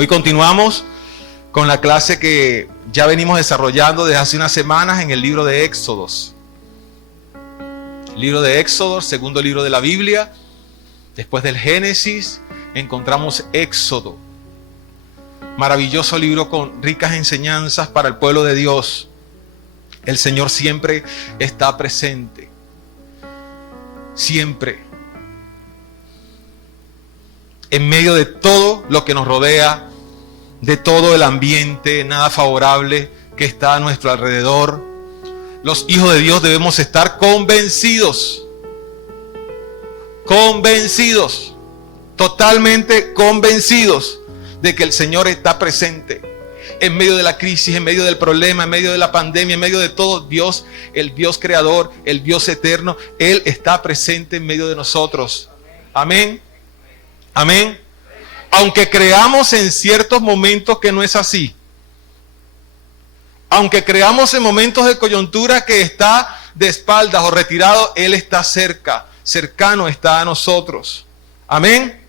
Hoy continuamos con la clase que ya venimos desarrollando desde hace unas semanas en el libro de Éxodos. Libro de Éxodos, segundo libro de la Biblia. Después del Génesis encontramos Éxodo. Maravilloso libro con ricas enseñanzas para el pueblo de Dios. El Señor siempre está presente. Siempre. En medio de todo lo que nos rodea, de todo el ambiente nada favorable que está a nuestro alrededor, los hijos de Dios debemos estar convencidos, totalmente convencidos de que el Señor está presente. En medio de la crisis, en medio del problema, en medio de la pandemia, en medio de todo, Dios, el Dios creador, el Dios eterno, Él está presente en medio de nosotros. Amén. Amén. Aunque creamos en ciertos momentos que no es así. Aunque creamos en momentos de coyuntura que está de espaldas o retirado, Él está cerca, cercano está a nosotros. Amén.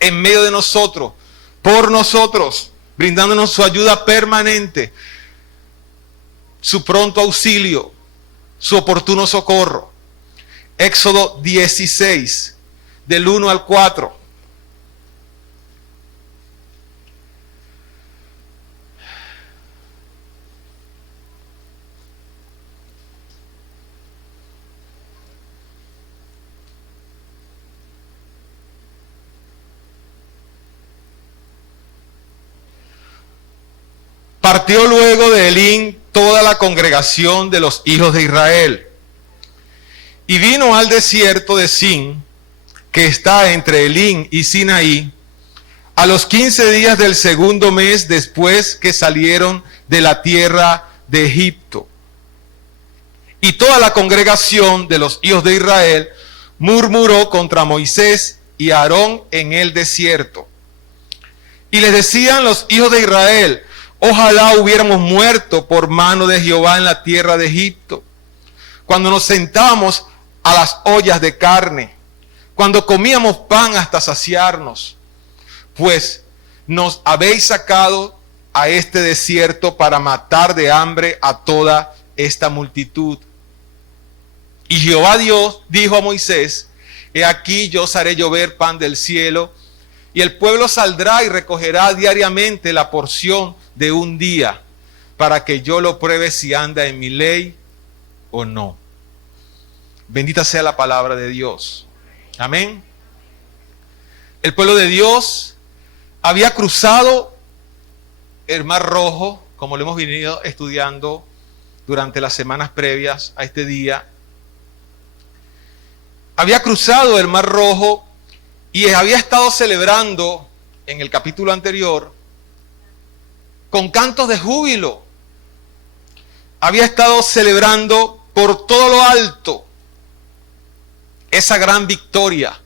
En medio de nosotros, por nosotros, brindándonos su ayuda permanente, su pronto auxilio, su oportuno socorro. Éxodo 16, del 1 al 4. Partió luego de Elim toda la congregación de los hijos de Israel, y vino al desierto de Sin, que está entre Elim y Sinaí, a los 15 días del segundo mes después que salieron de la tierra de Egipto. Y toda la congregación de los hijos de Israel murmuró contra Moisés y Aarón en el desierto. Y les decían los hijos de Israel: ojalá hubiéramos muerto por mano de Jehová en la tierra de Egipto, cuando nos sentábamos a las ollas de carne, cuando comíamos pan hasta saciarnos, pues nos habéis sacado a este desierto para matar de hambre a toda esta multitud. Y Jehová Dios dijo a Moisés: he aquí yo os haré llover pan del cielo, y el pueblo saldrá y recogerá diariamente la porción de un día, para que yo lo pruebe si anda en mi ley o no. Bendita sea la palabra de Dios. Amén. El pueblo de Dios había cruzado el Mar Rojo, como lo hemos venido estudiando durante las semanas previas a este día. Había cruzado el Mar Rojo y había estado celebrando en el capítulo anterior con cantos de júbilo. Había estado celebrando por todo lo alto esa gran victoria.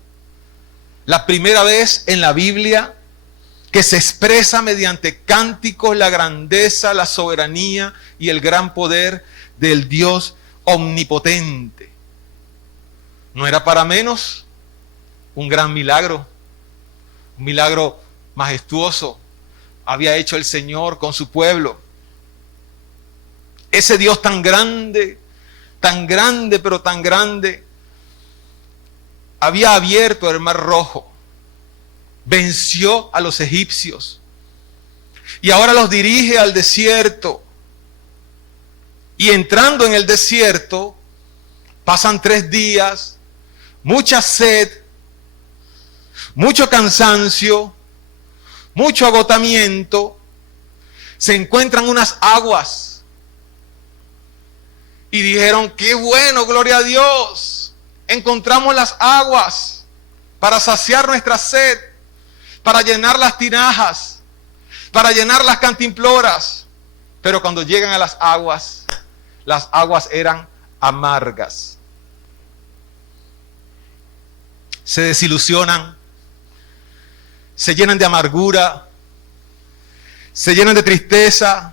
La primera vez en la Biblia que se expresa mediante cánticos la grandeza, la soberanía y el gran poder del Dios omnipotente. No era para menos un gran milagro, un milagro majestuoso había hecho el Señor con su pueblo. Ese Dios tan grande, pero tan grande, había abierto el Mar Rojo, venció a los egipcios y ahora los dirige al desierto. Y entrando en el desierto, pasan 3 días, mucha sed, mucho cansancio, mucho agotamiento. Se encuentran unas aguas y dijeron: qué bueno, gloria a Dios, encontramos las aguas para saciar nuestra sed, para llenar las tinajas, para llenar las cantimploras. Pero cuando llegan a las aguas eran amargas. Se desilusionan, se llenan de amargura, se llenan de tristeza,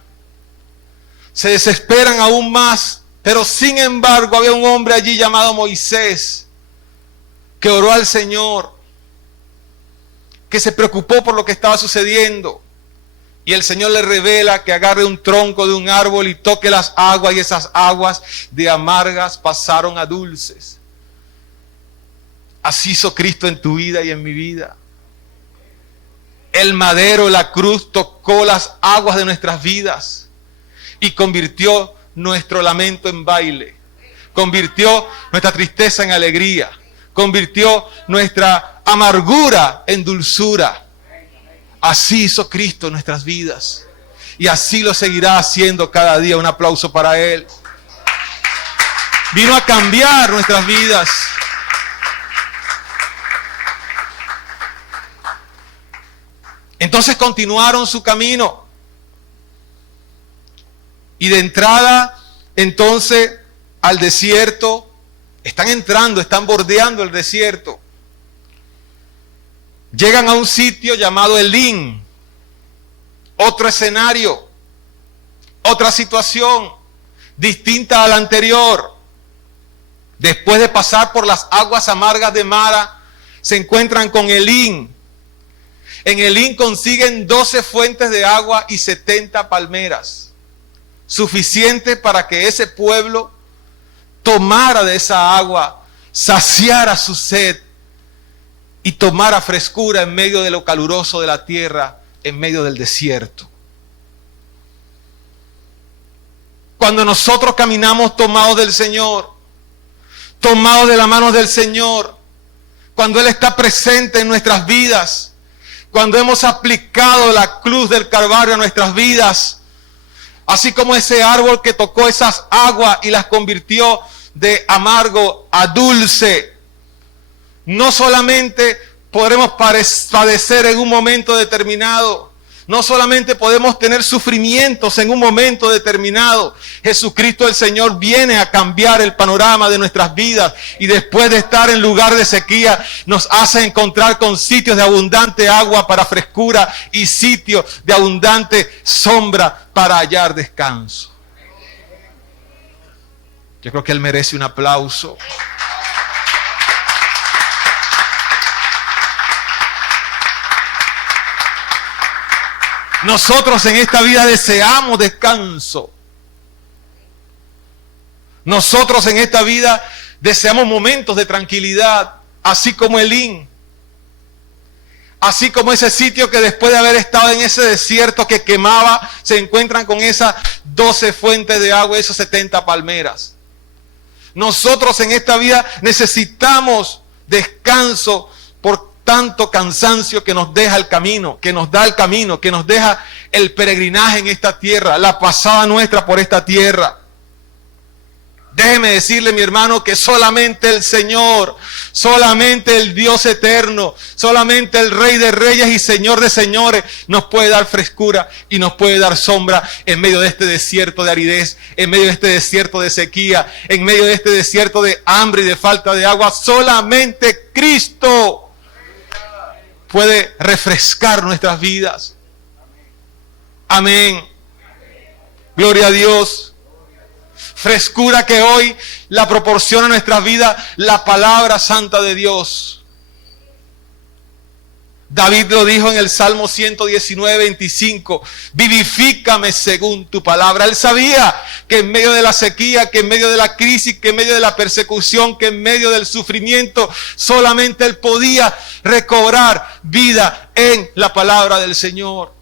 se desesperan aún más. Pero sin embargo había un hombre allí llamado Moisés que oró al Señor que se preocupó por lo que estaba sucediendo. Y el Señor le revela que agarre un tronco de un árbol y toque las aguas, y esas aguas de amargas pasaron a dulces. Así hizo Cristo en tu vida y en mi vida. El madero, la cruz, tocó las aguas de nuestras vidas y convirtió nuestro lamento en baile. Convirtió nuestra tristeza en alegría. Convirtió nuestra amargura en dulzura. Así hizo Cristo en nuestras vidas. Y así lo seguirá haciendo cada día. Un aplauso para Él. Vino a cambiar nuestras vidas. Entonces continuaron su camino. Y de entrada, entonces, al desierto, están entrando, están bordeando el desierto. Llegan a un sitio llamado Elim. Otro escenario, otra situación, distinta a la anterior. Después de pasar por las aguas amargas de Mara, se encuentran con Elim. En Elim consiguen 12 fuentes de agua y 70 palmeras. Suficiente para que ese pueblo tomara de esa agua, saciara su sed y tomara frescura en medio de lo caluroso de la tierra, en medio del desierto. Cuando nosotros caminamos tomados del Señor, tomados de la mano del Señor, cuando Él está presente en nuestras vidas, cuando hemos aplicado la cruz del Calvario a nuestras vidas, así como ese árbol que tocó esas aguas y las convirtió de amargo a dulce, no solamente podremos padecer en un momento determinado, no solamente podemos tener sufrimientos en un momento determinado. Jesucristo el Señor viene a cambiar el panorama de nuestras vidas y después de estar en lugar de sequía nos hace encontrar con sitios de abundante agua para frescura y sitios de abundante sombra para hallar descanso. Yo creo que Él merece un aplauso. Nosotros en esta vida deseamos descanso. Nosotros en esta vida deseamos momentos de tranquilidad, así como Elim. Así como ese sitio que después de haber estado en ese desierto que quemaba, se encuentran con esas 12 fuentes de agua y esas 70 palmeras. Nosotros en esta vida necesitamos descanso por tanto cansancio que nos deja el camino, que nos da el camino, que nos deja el peregrinaje en esta tierra, la pasada nuestra por esta tierra. Déjeme decirle, mi hermano, que solamente el Señor, solamente el Dios eterno, solamente el Rey de Reyes y Señor de Señores nos puede dar frescura y nos puede dar sombra en medio de este desierto de aridez, en medio de este desierto de sequía, en medio de este desierto de hambre y de falta de agua. Solamente Cristo puede refrescar nuestras vidas. Amén. Gloria a Dios. Frescura que hoy la proporciona a nuestras vidas la palabra santa de Dios. David lo dijo en el Salmo 119, 25. Vivifícame según tu palabra. Él sabía que en medio de la sequía, que en medio de la crisis, que en medio de la persecución, que en medio del sufrimiento, solamente él podía recobrar vida en la palabra del Señor.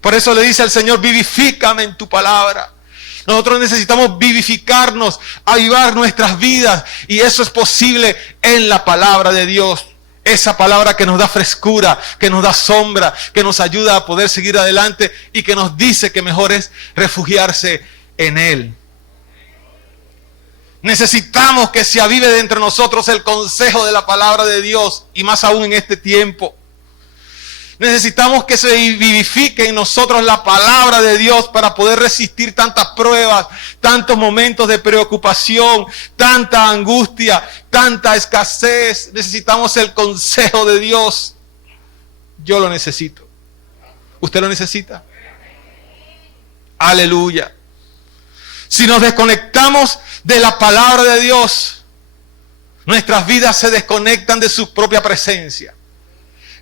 Por eso le dice al Señor, vivifícame en tu palabra. Nosotros necesitamos vivificarnos, avivar nuestras vidas, y eso es posible en la palabra de Dios. Esa palabra que nos da frescura, que nos da sombra, que nos ayuda a poder seguir adelante y que nos dice que mejor es refugiarse en Él. Necesitamos que se avive de entre nosotros el consejo de la palabra de Dios, y más aún en este tiempo. Necesitamos que se vivifique en nosotros la palabra de Dios para poder resistir tantas pruebas, tantos momentos de preocupación, tanta angustia, tanta escasez. Necesitamos el consejo de Dios. Yo lo necesito. ¿Usted lo necesita? Aleluya. Si nos desconectamos de la palabra de Dios, nuestras vidas se desconectan de su propia presencia.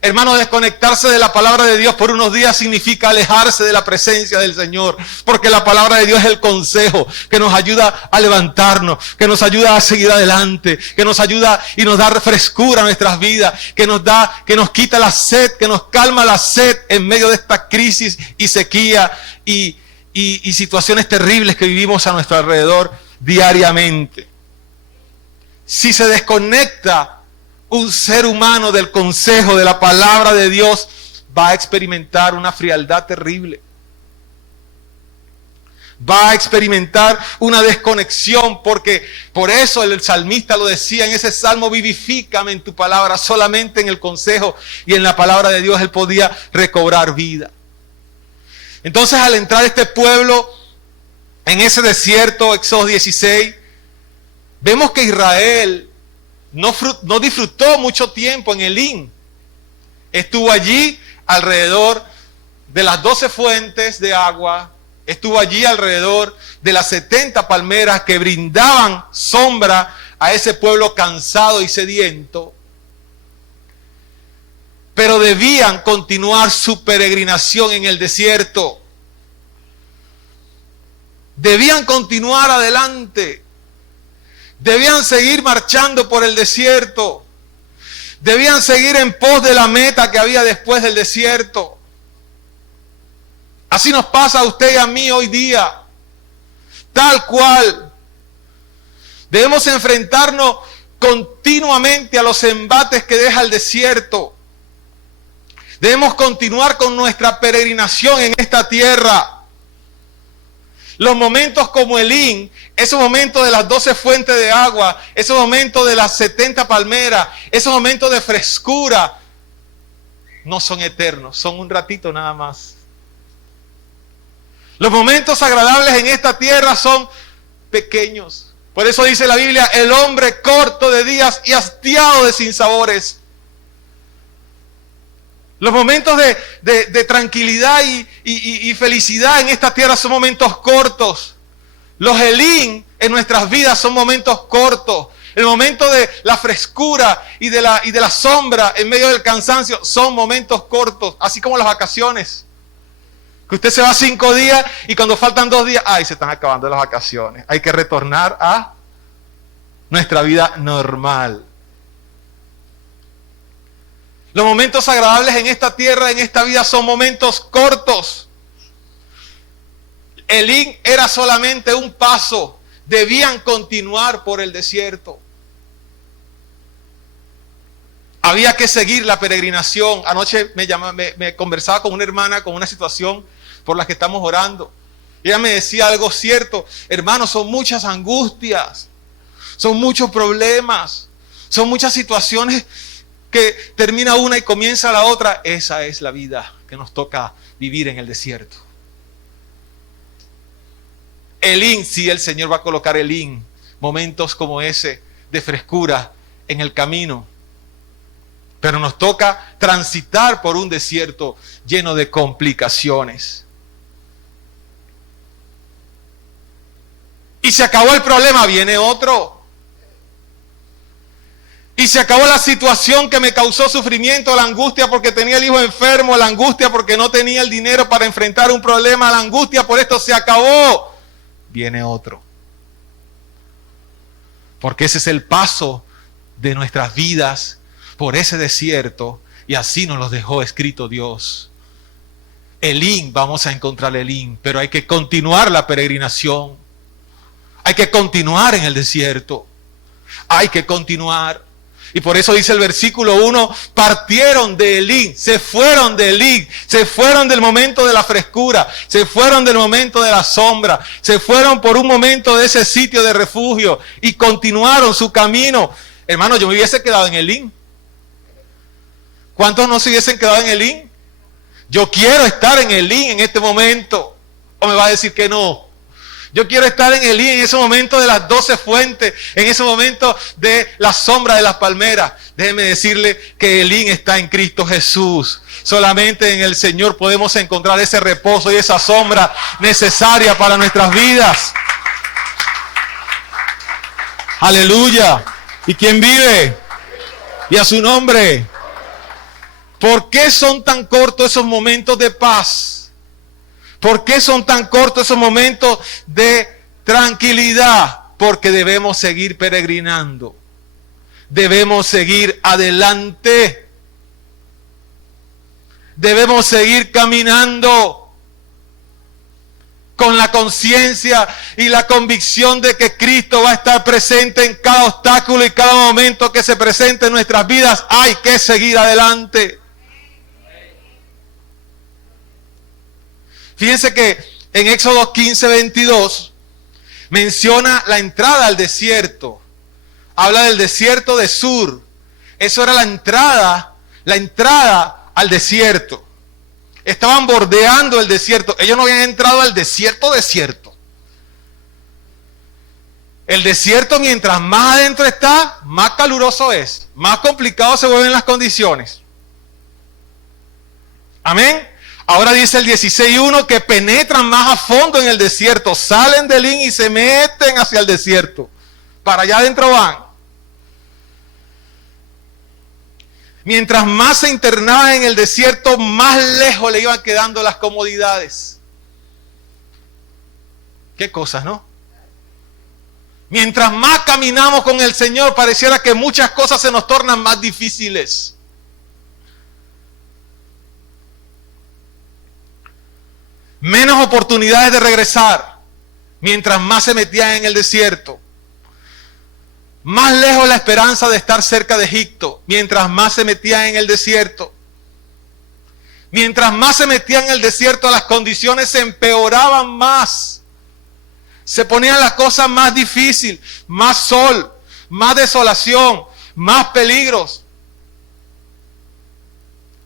Hermano, desconectarse de la palabra de Dios por unos días significa alejarse de la presencia del Señor. Porque la palabra de Dios es el consejo que nos ayuda a levantarnos, que nos ayuda a seguir adelante, que nos ayuda y nos da frescura a nuestras vidas, que nos quita la sed, que nos calma la sed en medio de esta crisis y sequía y situaciones terribles que vivimos a nuestro alrededor diariamente. Si se desconecta un ser humano del consejo, de la palabra de Dios, va a experimentar una frialdad terrible. Va a experimentar una desconexión, porque por eso el salmista lo decía en ese salmo: vivifícame en tu palabra. Solamente en el consejo y en la palabra de Dios él podía recobrar vida. Entonces, al entrar este pueblo en ese desierto, Éxodo 16, vemos que Israel no disfrutó mucho tiempo en Elim. Estuvo allí alrededor de las 12 fuentes de agua. Estuvo allí alrededor de las 70 palmeras que brindaban sombra a ese pueblo cansado y sediento. Pero debían continuar su peregrinación en el desierto. Debían continuar adelante. Debían seguir marchando por el desierto. Debían seguir en pos de la meta que había después del desierto. Así nos pasa a usted y a mí hoy día. Tal cual. Debemos enfrentarnos continuamente a los embates que deja el desierto. Debemos continuar con nuestra peregrinación en esta tierra. Los momentos como Elim, esos momentos de las 12 fuentes de agua, esos momentos de las 70 palmeras, esos momentos de frescura, no son eternos, son un ratito nada más. Los momentos agradables en esta tierra son pequeños. Por eso dice la Biblia: el hombre corto de días y hastiado de sinsabores. Los momentos de tranquilidad y felicidad en esta tierra son momentos cortos. Los Elim en nuestras vidas son momentos cortos. El momento de la frescura y de la sombra en medio del cansancio son momentos cortos. Así como las vacaciones. Que usted se va 5 días y cuando faltan 2 días, ¡ay! Se están acabando las vacaciones. Hay que retornar a nuestra vida normal. Los momentos agradables en esta tierra, en esta vida, son momentos cortos. Elim era solamente un paso. Debían continuar por el desierto. Había que seguir la peregrinación. Anoche me conversaba con una hermana con una situación por la que estamos orando. Ella me decía algo cierto. Hermanos, son muchas angustias. Son muchos problemas. Son muchas situaciones que termina una y comienza la otra. Esa es la vida que nos toca vivir en el desierto. Elim, sí, el Señor va a colocar Elim, momentos como ese de frescura en el camino. Pero nos toca transitar por un desierto lleno de complicaciones. Y se acabó el problema, viene otro. Y se acabó la situación que me causó sufrimiento, la angustia porque tenía el hijo enfermo, la angustia porque no tenía el dinero para enfrentar un problema, la angustia por esto se acabó. Viene otro. Porque ese es el paso de nuestras vidas por ese desierto, y así nos los dejó escrito Dios. Elim, vamos a encontrar Elim, pero hay que continuar la peregrinación. Hay que continuar en el desierto. Hay que continuar. Y por eso dice el versículo 1, partieron de Elim, se fueron de Elim, se fueron del momento de la frescura, se fueron del momento de la sombra, se fueron por un momento de ese sitio de refugio y continuaron su camino. Hermano, yo me hubiese quedado en Elim. ¿Cuántos no se hubiesen quedado en Elim? Yo quiero estar en Elim en este momento. ¿O me va a decir que no? Yo quiero estar en Elim en ese momento de las 12 fuentes, en ese momento de la sombra de las palmeras. Déjeme decirle que Elim está en Cristo Jesús. Solamente en el Señor podemos encontrar ese reposo y esa sombra necesaria para nuestras vidas. Aleluya. ¿Y quién vive? Y a su nombre. ¿Por qué son tan cortos esos momentos de paz? ¿Por qué son tan cortos esos momentos de tranquilidad? Porque debemos seguir peregrinando. Debemos seguir adelante. Debemos seguir caminando con la conciencia y la convicción de que Cristo va a estar presente en cada obstáculo y cada momento que se presente en nuestras vidas. Hay que seguir adelante. Fíjense que en Éxodo 15:22 menciona la entrada al desierto. Habla del desierto de Sur. Eso era la entrada al desierto. Estaban bordeando el desierto. Ellos no habían entrado al desierto. El desierto, mientras más adentro está, más caluroso es. Más complicado se vuelven las condiciones. Amén. Ahora dice el 16:1 que penetran más a fondo en el desierto. Salen del Elim y se meten hacia el desierto. Para allá adentro van. Mientras más se internaban en el desierto, más lejos le iban quedando las comodidades. Qué cosas, ¿no? Mientras más caminamos con el Señor, pareciera que muchas cosas se nos tornan más difíciles. Menos oportunidades de regresar, mientras más se metían en el desierto. Más lejos la esperanza de estar cerca de Egipto, mientras más se metían en el desierto. Mientras más se metían en el desierto, las condiciones se empeoraban más. Se ponían las cosas más difíciles, más sol, más desolación, más peligros.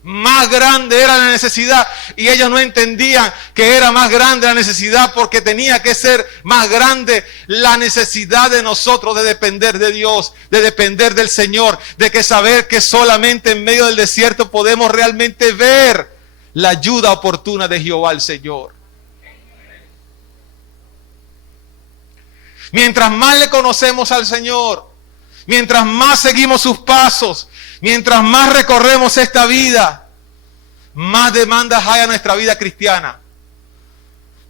Más grande era la necesidad y ellos no entendían que era más grande la necesidad porque tenía que ser más grande la necesidad de nosotros de depender de Dios, de depender del Señor, de que saber que solamente en medio del desierto podemos realmente ver la ayuda oportuna de Jehová el Señor. Mientras más le conocemos al Señor, mientras más seguimos sus pasos, mientras más recorremos esta vida, más demandas hay a nuestra vida cristiana.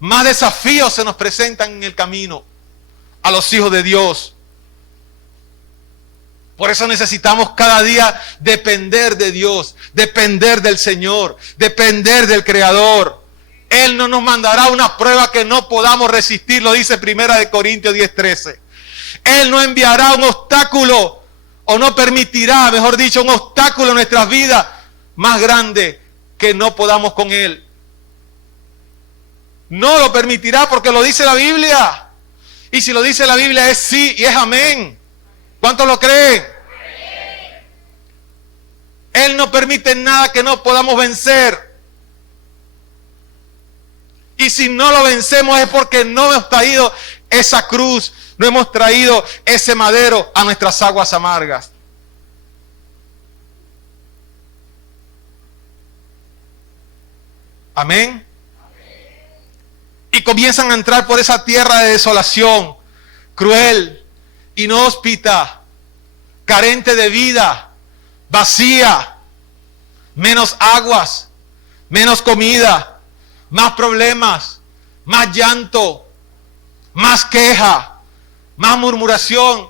Más desafíos se nos presentan en el camino a los hijos de Dios. Por eso necesitamos cada día depender de Dios, depender del Señor, depender del Creador. Él no nos mandará una prueba que no podamos resistir, lo dice 1 Corintios 10:13. Él no enviará un obstáculo o no permitirá, mejor dicho, un obstáculo en nuestras vidas más grande que no podamos con Él. No lo permitirá porque lo dice la Biblia. Y si lo dice la Biblia es sí y es amén. ¿Cuántos lo creen? Él no permite nada que no podamos vencer. Y si no lo vencemos es porque no hemos traído esa cruz, no hemos traído ese madero a nuestras aguas amargas. Amén. Y comienzan a entrar por esa tierra de desolación, cruel, inhóspita, carente de vida, vacía, menos aguas, menos comida, más problemas, más llanto, más queja, más murmuración.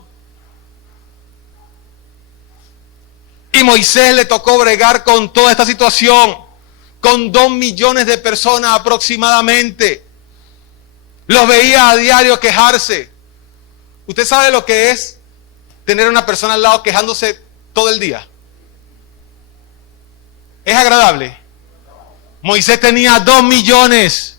Y Moisés le tocó bregar con toda esta situación, con 2 millones de personas aproximadamente. Los veía a diario quejarse. ¿Usted sabe lo que es tener una persona al lado quejándose todo el día? ¿Es agradable? Moisés tenía 2 millones.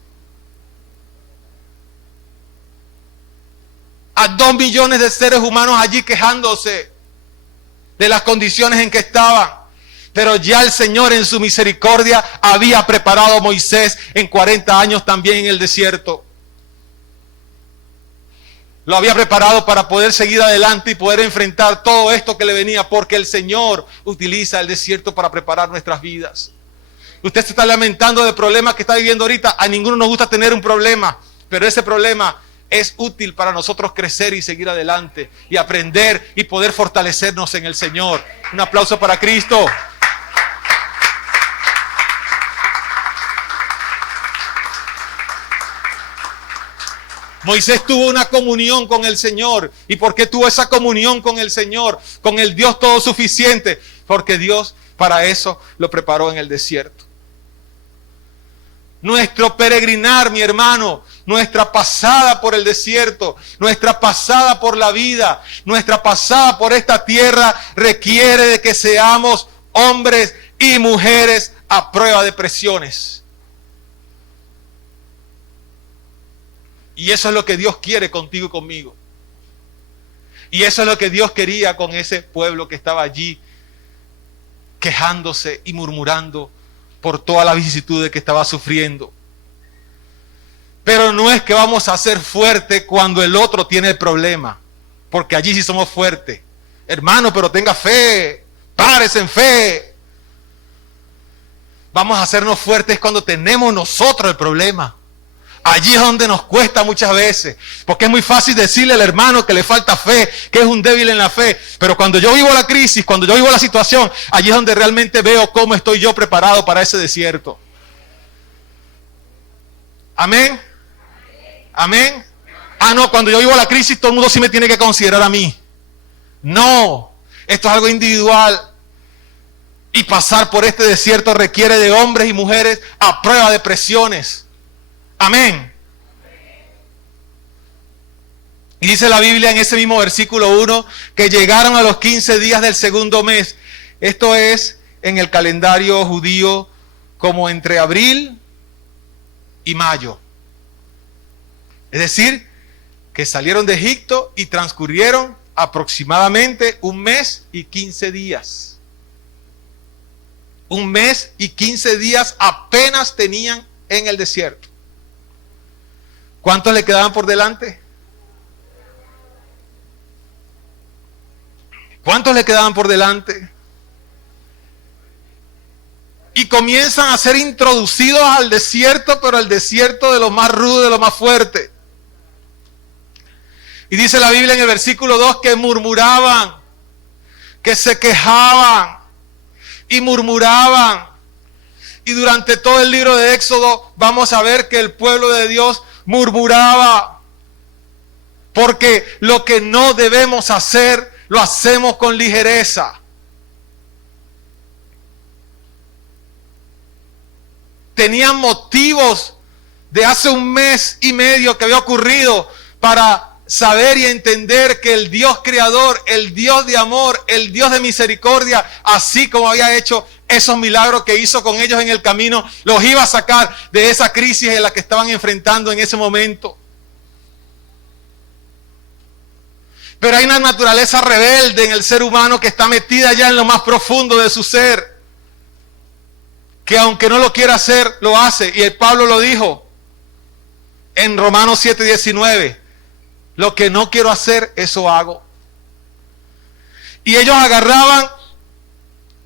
A 2 millones de seres humanos allí quejándose de las condiciones en que estaban. Pero ya el Señor en su misericordia había preparado a Moisés en 40 años también en el desierto. Lo había preparado para poder seguir adelante y poder enfrentar todo esto que le venía, porque el Señor utiliza el desierto para preparar nuestras vidas. Usted se está lamentando de problemas que está viviendo ahorita. A ninguno nos gusta tener un problema, pero ese problema es útil para nosotros crecer y seguir adelante y aprender y poder fortalecernos en el Señor. Un aplauso para Cristo. Moisés tuvo una comunión con el Señor. ¿Y por qué tuvo esa comunión con el Señor? Con el Dios todo suficiente. Porque Dios para eso lo preparó en el desierto. Nuestro peregrinar, mi hermano, nuestra pasada por el desierto, nuestra pasada por la vida, nuestra pasada por esta tierra requiere de que seamos hombres y mujeres a prueba de presiones. Y eso es lo que Dios quiere contigo y conmigo. Y eso es lo que Dios quería con ese pueblo que estaba allí quejándose y murmurando por todas las vicisitudes que estaba sufriendo. Pero no es que vamos a ser fuertes cuando el otro tiene el problema, porque allí sí somos fuertes. Hermano, pero tenga fe, párese en fe. Vamos a hacernos fuertes cuando tenemos nosotros el problema. Allí es donde nos cuesta muchas veces, porque es muy fácil decirle al hermano que le falta fe, que es un débil en la fe, pero cuando yo vivo la crisis, cuando yo vivo la situación, allí es donde realmente veo cómo estoy yo preparado para ese desierto. Amén. Amén. Ah, no, cuando yo vivo la crisis, todo el mundo sí me tiene que considerar a mí. No, esto es algo individual. Y pasar por este desierto requiere de hombres y mujeres a prueba de presiones. Amén. Y dice la Biblia en ese mismo versículo 1 que llegaron a los 15 días del segundo mes. Esto es en el calendario judío como entre abril y mayo. Es decir, que salieron de Egipto y transcurrieron aproximadamente 1 mes y 15 días. 1 mes y 15 días apenas tenían en el desierto. ¿Cuántos le quedaban por delante? ¿Cuántos le quedaban por delante? Y comienzan a ser introducidos al desierto, pero al desierto de lo más rudo, de lo más fuerte. Y dice la Biblia en el versículo 2 que murmuraban, que se quejaban y murmuraban. Y durante todo el libro de Éxodo vamos a ver que el pueblo de Dios murmuraba, porque lo que no debemos hacer lo hacemos con ligereza. Tenían motivos de hace 1 mes y medio que había ocurrido para saber y entender que el Dios creador, el Dios de amor, el Dios de misericordia, así como había hecho esos milagros que hizo con ellos en el camino, los iba a sacar de esa crisis en la que estaban enfrentando en ese momento. Pero hay una naturaleza rebelde en el ser humano que está metida ya en lo más profundo de su ser, que aunque no lo quiera hacer, lo hace. Y el Pablo lo dijo en Romanos 7:19, lo que no quiero hacer, eso hago. Y ellos agarraban,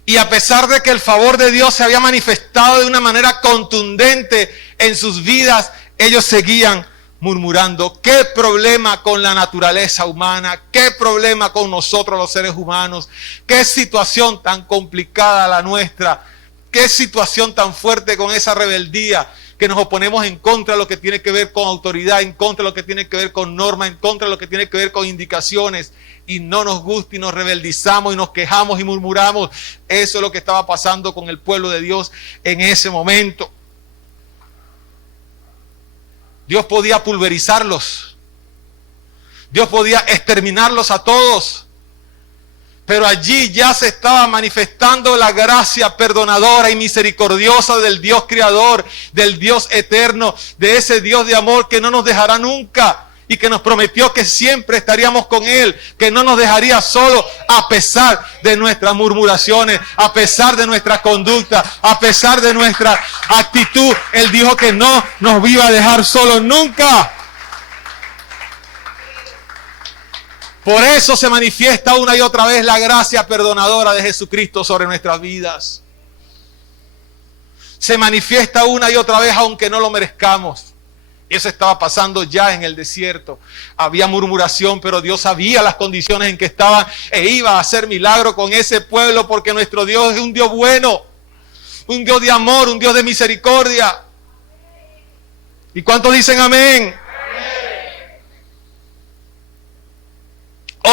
y a pesar de que el favor de Dios se había manifestado de una manera contundente en sus vidas, ellos seguían murmurando. ¿Qué problema con la naturaleza humana? ¿Qué problema con nosotros los seres humanos? ¿Qué situación tan complicada la nuestra? ¿Qué situación tan fuerte con esa rebeldía? Que nos oponemos en contra de lo que tiene que ver con autoridad, en contra de lo que tiene que ver con normas, en contra de lo que tiene que ver con indicaciones, y no nos gusta y nos rebeldizamos y nos quejamos y murmuramos. Eso es lo que estaba pasando con el pueblo de Dios en ese momento. Dios podía pulverizarlos, Dios podía exterminarlos a todos, pero allí ya se estaba manifestando la gracia perdonadora y misericordiosa del Dios creador, del Dios eterno, de ese Dios de amor que no nos dejará nunca y que nos prometió que siempre estaríamos con Él, que no nos dejaría solo a pesar de nuestras murmuraciones, a pesar de nuestra conducta, a pesar de nuestra actitud. Él dijo que no nos iba a dejar solos nunca. Por eso se manifiesta una y otra vez la gracia perdonadora de Jesucristo sobre nuestras vidas. Se manifiesta una y otra vez aunque no lo merezcamos. Eso estaba pasando ya en el desierto. Había murmuración, pero Dios sabía las condiciones en que estaban e iba a hacer milagro con ese pueblo, porque nuestro Dios es un Dios bueno, un Dios de amor, un Dios de misericordia. ¿Y cuántos dicen amén?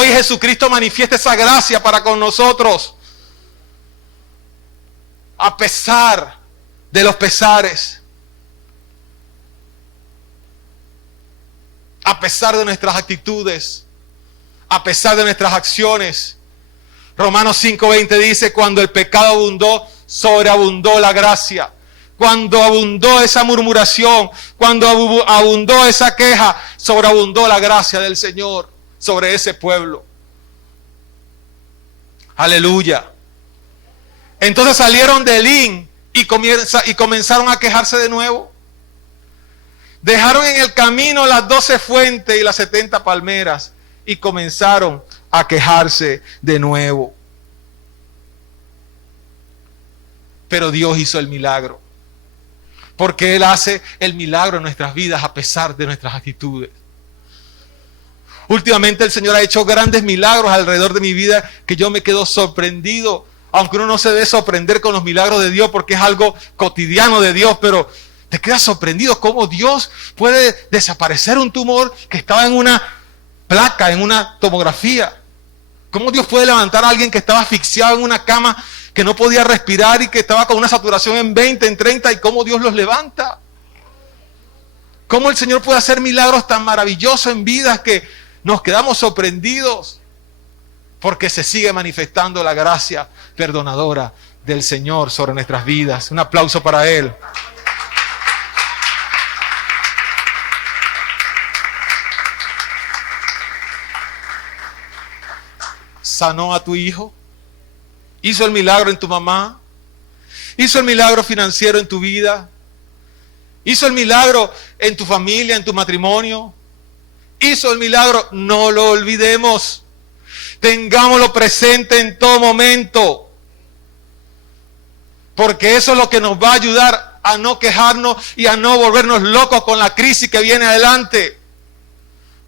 hoy Jesucristo manifiesta esa gracia para con nosotros. A pesar de los pesares. A pesar de nuestras actitudes. A pesar de nuestras acciones. Romanos 5:20 dice, cuando el pecado abundó, sobreabundó la gracia. Cuando abundó esa murmuración, cuando abundó esa queja, sobreabundó la gracia del Señor sobre ese pueblo. Aleluya. Entonces salieron de Elín y comenzaron a quejarse de nuevo. Dejaron en el camino las 12 fuentes y las 70 palmeras y comenzaron a quejarse de nuevo. Pero Dios hizo el milagro. Porque Él hace el milagro en nuestras vidas a pesar de nuestras actitudes. Últimamente el Señor ha hecho grandes milagros alrededor de mi vida que yo me quedo sorprendido. Aunque uno no se debe sorprender con los milagros de Dios porque es algo cotidiano de Dios, pero te quedas sorprendido cómo Dios puede desaparecer un tumor que estaba en una placa, en una tomografía. Cómo Dios puede levantar a alguien que estaba asfixiado en una cama, que no podía respirar y que estaba con una saturación en 20, en 30, y cómo Dios los levanta. Cómo el Señor puede hacer milagros tan maravillosos en vidas que nos quedamos sorprendidos. Porque se sigue manifestando la gracia perdonadora del Señor sobre nuestras vidas. Un aplauso para Él. Sanó a tu hijo. Hizo el milagro en tu mamá. Hizo el milagro financiero en tu vida. Hizo el milagro en tu familia, en tu matrimonio. Hizo el milagro. No lo olvidemos. Tengámoslo presente en todo momento. Porque eso es lo que nos va a ayudar a no quejarnos y a no volvernos locos con la crisis que viene adelante.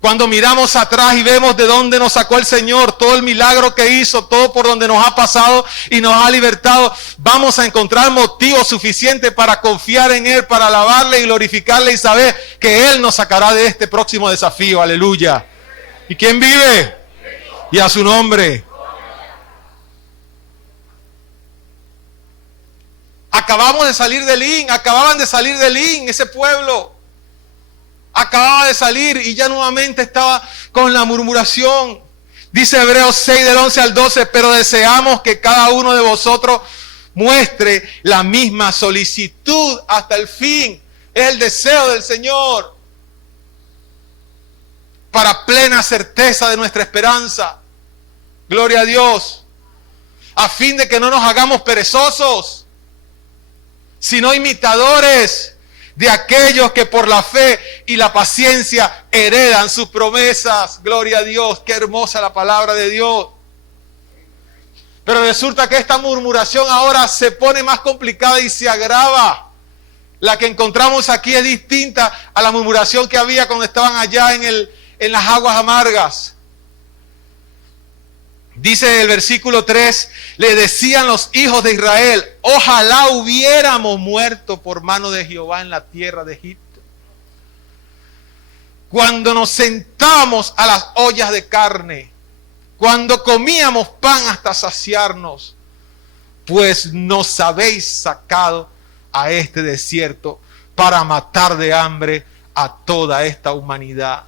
Cuando miramos atrás y vemos de dónde nos sacó el Señor, todo el milagro que hizo, todo por donde nos ha pasado y nos ha libertado, vamos a encontrar motivos suficientes para confiar en Él, para alabarle y glorificarle y saber que Él nos sacará de este próximo desafío. Aleluya. ¿Y quién vive? Y a su nombre. Acababan de salir de Elín, ese pueblo. Acababa de salir y ya nuevamente estaba con la murmuración. Dice Hebreos 6 del 11 al 12, pero deseamos que cada uno de vosotros muestre la misma solicitud hasta el fin. Es el deseo del Señor. Para plena certeza de nuestra esperanza. Gloria a Dios. A fin de que no nos hagamos perezosos, sino imitadores de aquellos que por la fe y la paciencia heredan sus promesas. Gloria a Dios. Qué hermosa la palabra de Dios. Pero resulta que esta murmuración ahora se pone más complicada y se agrava. La que encontramos aquí es distinta a la murmuración que había cuando estaban allá en las aguas amargas. Dice el versículo 3, le decían los hijos de Israel, ojalá hubiéramos muerto por mano de Jehová en la tierra de Egipto. Cuando nos sentábamos a las ollas de carne, cuando comíamos pan hasta saciarnos, pues nos habéis sacado a este desierto para matar de hambre a toda esta humanidad.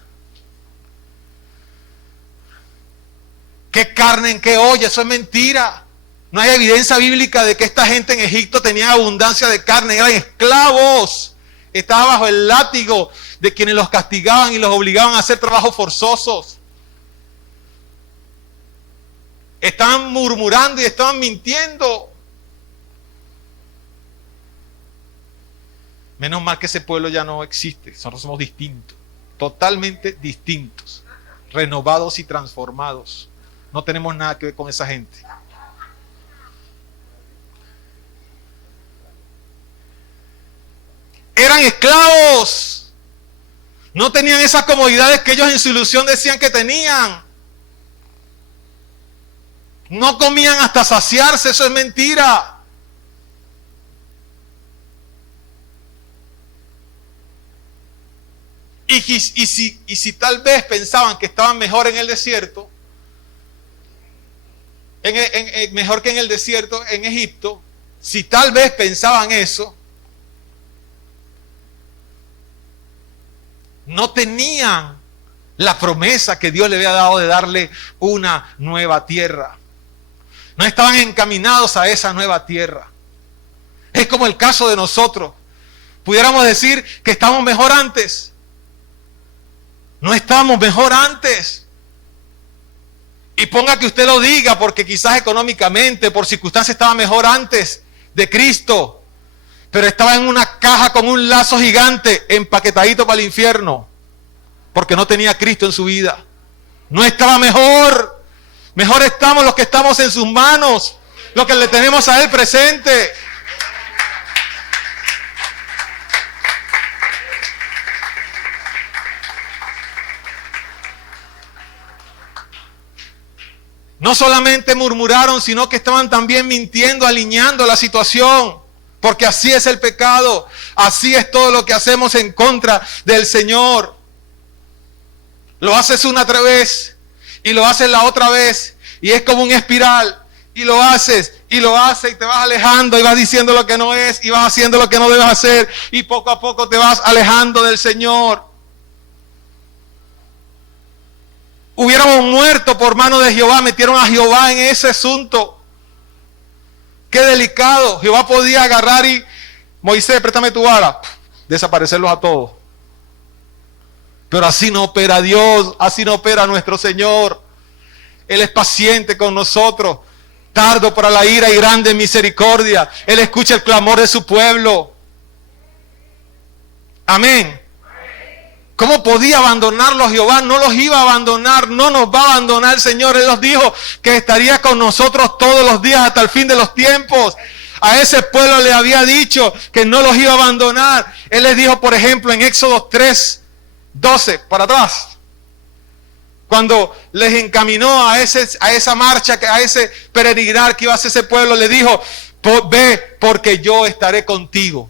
¿Qué carne en qué olla? Eso es mentira. No hay evidencia bíblica de que esta gente en Egipto tenía abundancia de carne. Eran esclavos. Estaban bajo el látigo de quienes los castigaban y los obligaban a hacer trabajos forzosos. Estaban murmurando y estaban mintiendo. Menos mal que ese pueblo ya no existe. Nosotros somos distintos. Totalmente distintos. Renovados y transformados. No tenemos nada que ver con esa gente. Eran esclavos. No tenían esas comodidades que ellos en su ilusión decían que tenían. No comían hasta saciarse, eso es mentira. Y si tal vez pensaban que estaban mejor en el desierto, mejor que en el desierto, en Egipto, si tal vez pensaban eso, no tenían la promesa que Dios le había dado de darle una nueva tierra. No estaban encaminados a esa nueva tierra. Es como el caso de nosotros. Pudiéramos decir que estamos mejor antes. No estábamos mejor antes. Y ponga que usted lo diga porque quizás económicamente, por circunstancias, estaba mejor antes de Cristo. Pero estaba en una caja con un lazo gigante empaquetadito para el infierno. Porque no tenía a Cristo en su vida. No estaba mejor. Mejor estamos los que estamos en sus manos. Los que le tenemos a Él presente. No solamente murmuraron, sino que estaban también mintiendo, alineando la situación. Porque así es el pecado. Así es todo lo que hacemos en contra del Señor. Lo haces una vez y lo haces la otra vez. Y es como un espiral. Y lo haces y lo haces y te vas alejando y vas diciendo lo que no es y vas haciendo lo que no debes hacer. Y poco a poco te vas alejando del Señor. Hubiéramos muerto por mano de Jehová. Metieron a Jehová en ese asunto. Qué delicado. Jehová podía agarrar y... Moisés, préstame tu vara. Desaparecerlos a todos. Pero así no opera Dios. Así no opera nuestro Señor. Él es paciente con nosotros. Tardo para la ira y grande en misericordia. Él escucha el clamor de su pueblo. Amén. ¿Cómo podía abandonarlos Jehová? No los iba a abandonar, no nos va a abandonar el Señor. Él nos dijo que estaría con nosotros todos los días hasta el fin de los tiempos. A ese pueblo le había dicho que no los iba a abandonar. Él les dijo, por ejemplo, en Éxodo 3:12, para atrás. Cuando les encaminó a esa marcha, a ese peregrinar que iba a hacer ese pueblo, le dijo, ve porque yo estaré contigo.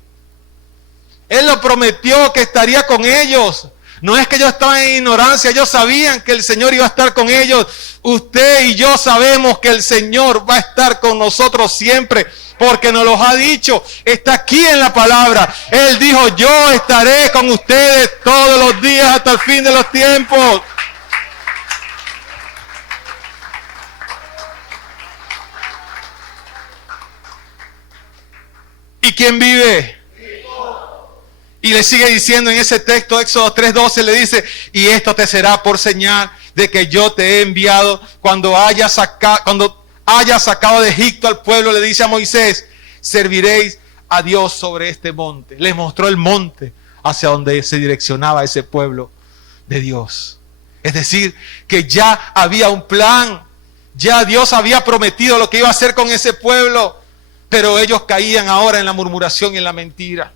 Él lo prometió que estaría con ellos. No es que ellos estaban en ignorancia, ellos sabían que el Señor iba a estar con ellos. Usted y yo sabemos que el Señor va a estar con nosotros siempre, porque nos lo ha dicho. Está aquí en la palabra. Él dijo, yo estaré con ustedes todos los días hasta el fin de los tiempos. ¿Y quién vive? Y le sigue diciendo en ese texto, Éxodo 3:12, le dice, y esto te será por señal de que yo te he enviado cuando haya sacado de Egipto al pueblo. Le dice a Moisés, serviréis a Dios sobre este monte. Le mostró el monte hacia donde se direccionaba ese pueblo de Dios. Es decir, que ya había un plan. Ya Dios había prometido lo que iba a hacer con ese pueblo. Pero ellos caían ahora en la murmuración y en la mentira.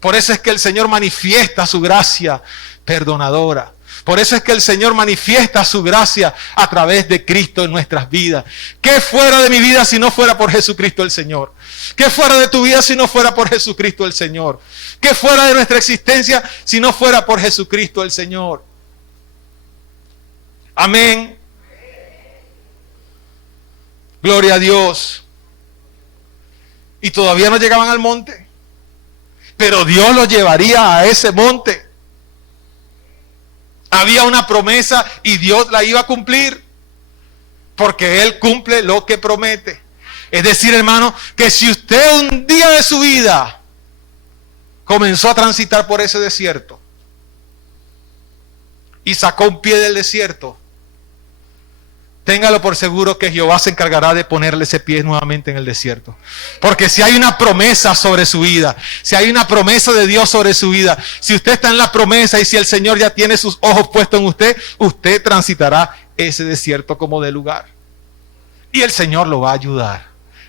Por eso es que el Señor manifiesta su gracia perdonadora. Por eso es que el Señor manifiesta su gracia a través de Cristo en nuestras vidas. ¿Qué fuera de mi vida si no fuera por Jesucristo el Señor? ¿Qué fuera de tu vida si no fuera por Jesucristo el Señor? ¿Qué fuera de nuestra existencia si no fuera por Jesucristo el Señor? Amén. Gloria a Dios. Y todavía no llegaban al monte. Pero Dios los llevaría a ese monte. Había una promesa y Dios la iba a cumplir. Porque Él cumple lo que promete. Es decir, hermano, que si usted un día de su vida comenzó a transitar por ese desierto y sacó un pie del desierto, téngalo por seguro que Jehová se encargará de ponerle ese pie nuevamente en el desierto. Porque si hay una promesa sobre su vida, si hay una promesa de Dios sobre su vida, si usted está en la promesa y si el Señor ya tiene sus ojos puestos en usted, usted transitará ese desierto como de lugar. Y el Señor lo va a ayudar.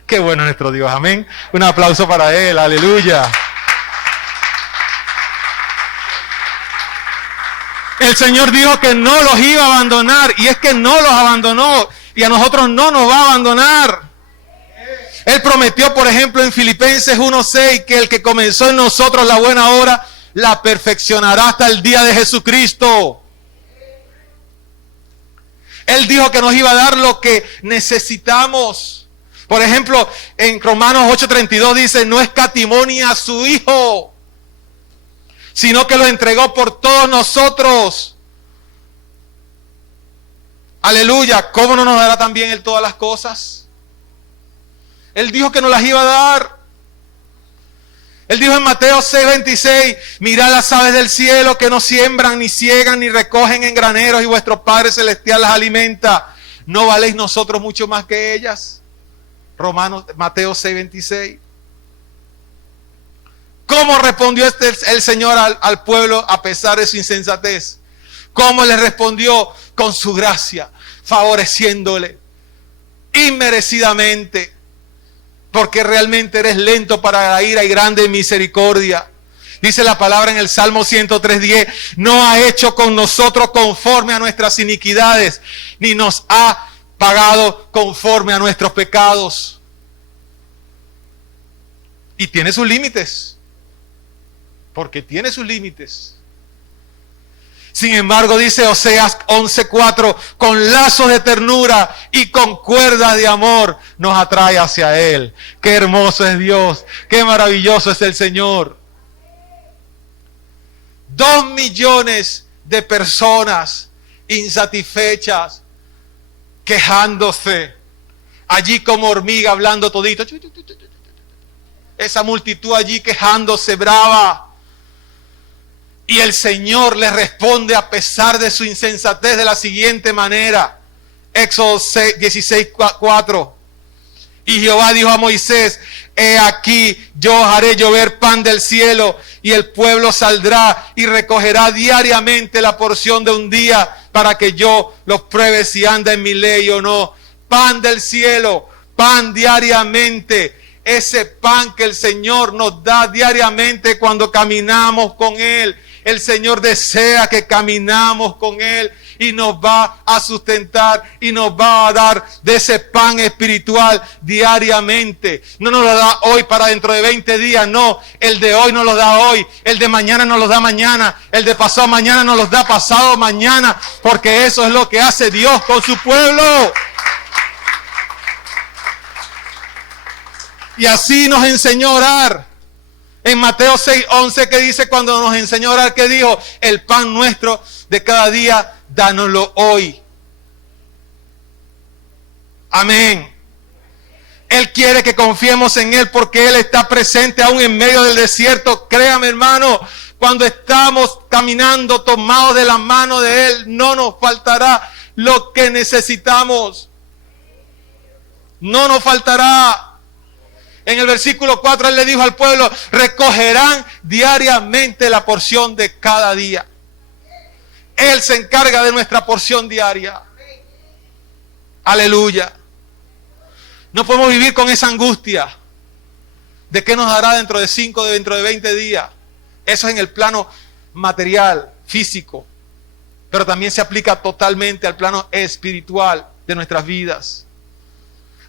Qué bueno nuestro Dios, amén. Un aplauso para Él, aleluya. El Señor dijo que no los iba a abandonar, y es que no los abandonó, y a nosotros no nos va a abandonar. Él prometió, por ejemplo, en Filipenses 1:6, que el que comenzó en nosotros la buena obra, la perfeccionará hasta el día de Jesucristo. Él dijo que nos iba a dar lo que necesitamos. Por ejemplo, en Romanos 8:32 dice, no escatimó ni a su Hijo, sino que lo entregó por todos nosotros. Aleluya. ¿Cómo no nos dará también Él todas las cosas? Él dijo que nos las iba a dar. Él dijo en Mateo 6:26, mirad las aves del cielo que no siembran, ni ciegan, ni recogen en graneros, y vuestro Padre Celestial las alimenta. ¿No valéis nosotros mucho más que ellas? Mateo 6:26. ¿Cómo respondió el Señor al pueblo a pesar de su insensatez? ¿Cómo le respondió? Con su gracia, favoreciéndole inmerecidamente. Porque realmente eres lento para la ira y grande en misericordia. Dice la palabra en el Salmo 103:10, no ha hecho con nosotros conforme a nuestras iniquidades, ni nos ha pagado conforme a nuestros pecados. Y tiene sus límites. Porque tiene sus límites. Sin embargo, dice Oseas 11:4, con lazos de ternura y con cuerdas de amor nos atrae hacia Él. Qué hermoso es Dios, qué maravilloso es el Señor. 2 millones de personas insatisfechas, quejándose, allí como hormiga hablando todito. Esa multitud allí quejándose brava. Y el Señor les responde a pesar de su insensatez de la siguiente manera. Éxodo 16:4. Y Jehová dijo a Moisés, he aquí yo haré llover pan del cielo, y el pueblo saldrá y recogerá diariamente la porción de un día, para que yo los pruebe si anda en mi ley o no. Pan del cielo, pan diariamente. Ese pan que el Señor nos da diariamente cuando caminamos con Él. El Señor desea que caminamos con Él y nos va a sustentar y nos va a dar de ese pan espiritual diariamente. No nos lo da hoy para dentro de 20 días, no. El de hoy nos lo da hoy, el de mañana nos lo da mañana, el de pasado mañana nos lo da pasado mañana, porque eso es lo que hace Dios con su pueblo. Y así nos enseñó a orar. En Mateo 6:11 que dice, cuando nos enseñó a orar, que dijo, el pan nuestro de cada día, dánoslo hoy. Amén. Él quiere que confiemos en Él porque Él está presente aún en medio del desierto. Créame, hermano, cuando estamos caminando tomados de la mano de Él, no nos faltará lo que necesitamos. No nos faltará. En el versículo 4 Él le dijo al pueblo, recogerán diariamente la porción de cada día. Él se encarga de nuestra porción diaria. Aleluya. No podemos vivir con esa angustia de qué nos dará dentro de 5, dentro de 20 días. Eso es en el plano material, físico. Pero también se aplica totalmente al plano espiritual de nuestras vidas.